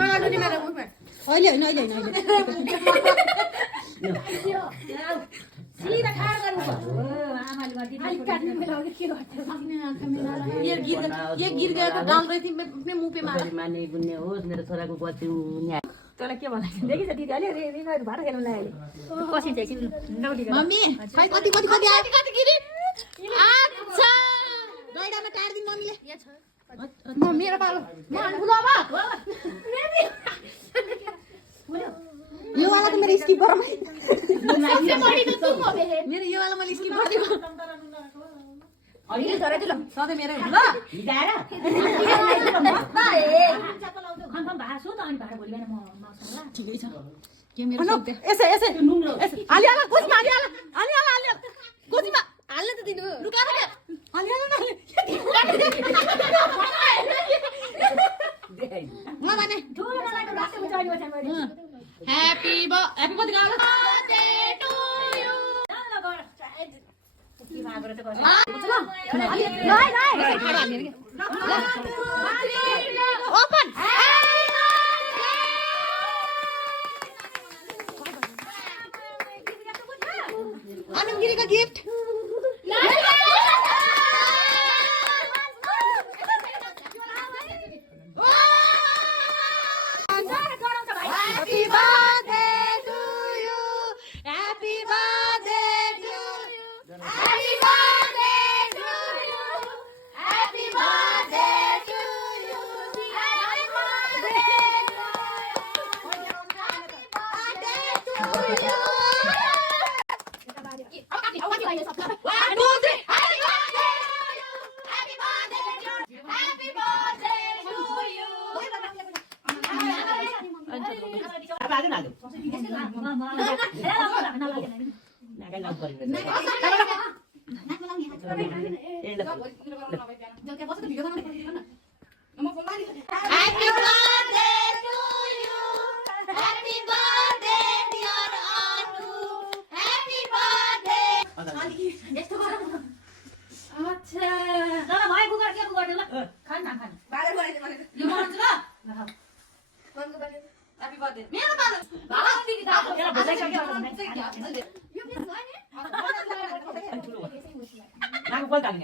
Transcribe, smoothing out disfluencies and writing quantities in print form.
अहिले होइन अहिले होइन सिधा ठाड गर्नु आमाले गर्दिन अलिक काट्नु मिलाउने के गर्छ आफ्नै आँखा मिलाएर ये गिर गया तो डाल रही थी मैं अपने मुंह पे मारा माने बुन्ने होस् मेरो छोराको बच्ची तँलाई के भन्ला देखिस दिदी अलि रिङहरू भाडा खेल्नु लाग्यो कसी चाहिँ नौली मम्मी खै कति कति कति आयो कति गिरी अच्छा गैडामा टार दिन मम्मीले म मेरो पालो म अनफुलो अब यो वाला त मेरो स्किप गरम सबसे बढी त तुम हो बे मेरो यो वाला मैले स्किप गर्दियो अलि धरे दिल सधैँ मेरो ल हिँडाएर बस्दा ए खनखन भासु त अनि भाडा भोलि बिहान म मसला ठिकै छ के मेरो सोध्दै यसै यसै अलि अलि कोसीमा अलि अलि अलि अलि अलि कोसीमा हाल्न त दिनु लुका लुका अलि अलि म भने ठुलो नलाको रास्ते उचाइ बस्छ मैले ह्यापी बर्थडे गाउँ टु यु ल गर के भागरे त गर्छ ओपन अनुगिरीको gift Happy birthday to you. Happy birthday to you. Happy birthday to you. Happy birthday to you. Happy birthday to you. One, two, three. Happy birthday to you. Happy birthday to you. Happy birthday to you. अब आज नाल्नु नागा नाउ गरिनु Happy birthday to you. Happy birthday dear Anu. Happy birthday. यस्तो गर अच्छा ल भाइ गुगर के गुगर ल खान न खान बाले बनाइदे मैले यो बनाउँछु ल फोनको बाले ह्यापी बर्थडे मेरो बाल बाल दिदी दाजु यसलाई भजाइसक्यो यो पिस भयो नि नाको बोल ताली